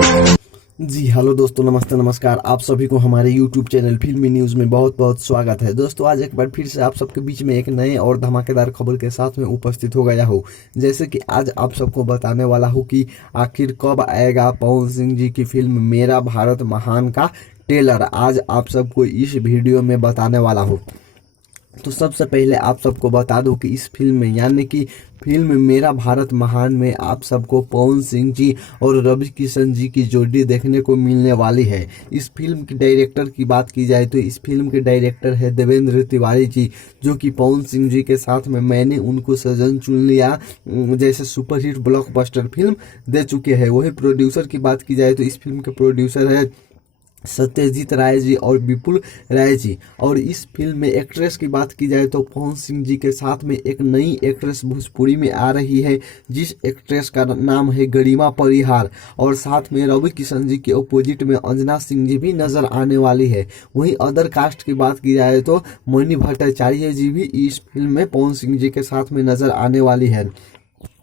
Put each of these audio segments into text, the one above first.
जी hello दोस्तों, नमस्ते नमस्कार। आप सभी को हमारे YouTube चैनल फिल्मी न्यूज़ में बहुत बहुत स्वागत है। दोस्तों आज एक बार फिर से आप सबके बीच में एक नए और धमाकेदार खबर के साथ में उपस्थित हो गया हूँ। जैसे कि आज आप सबको बताने वाला हूँ कि आखिर कब आएगा पवन सिंह जी की फिल्म मेरा भारत महान का ट्रेलर। आज आप सबको इस वीडियो में बताने वाला हूँ। तो सबसे पहले आप सबको बता दूं कि इस फिल्म में यानी कि फिल्म मेरा भारत महान में आप सबको पवन सिंह जी और रवि किशन जी की जोड़ी देखने को मिलने वाली है। इस फिल्म के डायरेक्टर की बात की जाए तो इस फिल्म के डायरेक्टर है देवेंद्र तिवारी जी, जो कि पवन सिंह जी के साथ में मैंने उनको सजन चुन लिया जैसे सुपरहिट ब्लॉकबस्टर फिल्म दे चुके हैं। वही प्रोड्यूसर की बात की जाए तो इस फिल्म के प्रोड्यूसर है सत्यजीत राय जी और विपुल राय जी। और इस फिल्म में एक्ट्रेस की बात की जाए तो पवन सिंह जी के साथ में एक नई एक्ट्रेस भोजपुरी में आ रही है, जिस एक्ट्रेस का नाम है गरिमा परिहार। और साथ में रवि किशन जी के अपोजिट में अंजना सिंह जी भी नजर आने वाली है। वहीं अदर कास्ट की बात की जाए तो मणि भट्टाचार्य जी भी इस फिल्म में पवन सिंह जी के साथ में नजर आने वाली है।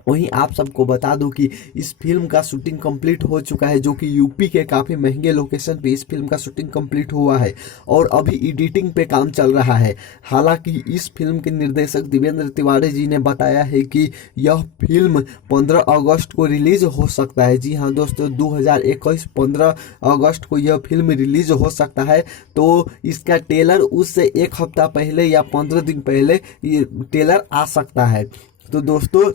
वहीं आप सबको बता दूं कि इस फिल्म का शूटिंग कंप्लीट हो चुका है, जो कि यूपी के काफ़ी महंगे लोकेशन पे इस फिल्म का शूटिंग कंप्लीट हुआ है और अभी एडिटिंग पे काम चल रहा है। हालांकि इस फिल्म के निर्देशक देवेंद्र तिवारी जी ने बताया है कि यह फिल्म 15 अगस्त को रिलीज हो सकता है। जी हाँ दोस्तों, 2021 15 अगस्त को यह फिल्म रिलीज हो सकता है। तो इसका ट्रेलर उससे एक हफ्ता पहले या 15 दिन पहले ये ट्रेलर आ सकता है। तो दोस्तों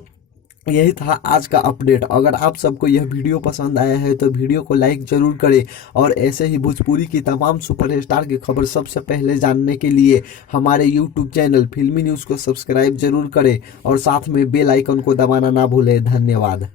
यही था आज का अपडेट। अगर आप सबको यह वीडियो पसंद आया है तो वीडियो को लाइक जरूर करें और ऐसे ही भोजपुरी की तमाम सुपरस्टार की खबर सबसे पहले जानने के लिए हमारे यूट्यूब चैनल फिल्मी न्यूज़ को सब्सक्राइब जरूर करें और साथ में बेल आइकन को दबाना ना भूलें। धन्यवाद।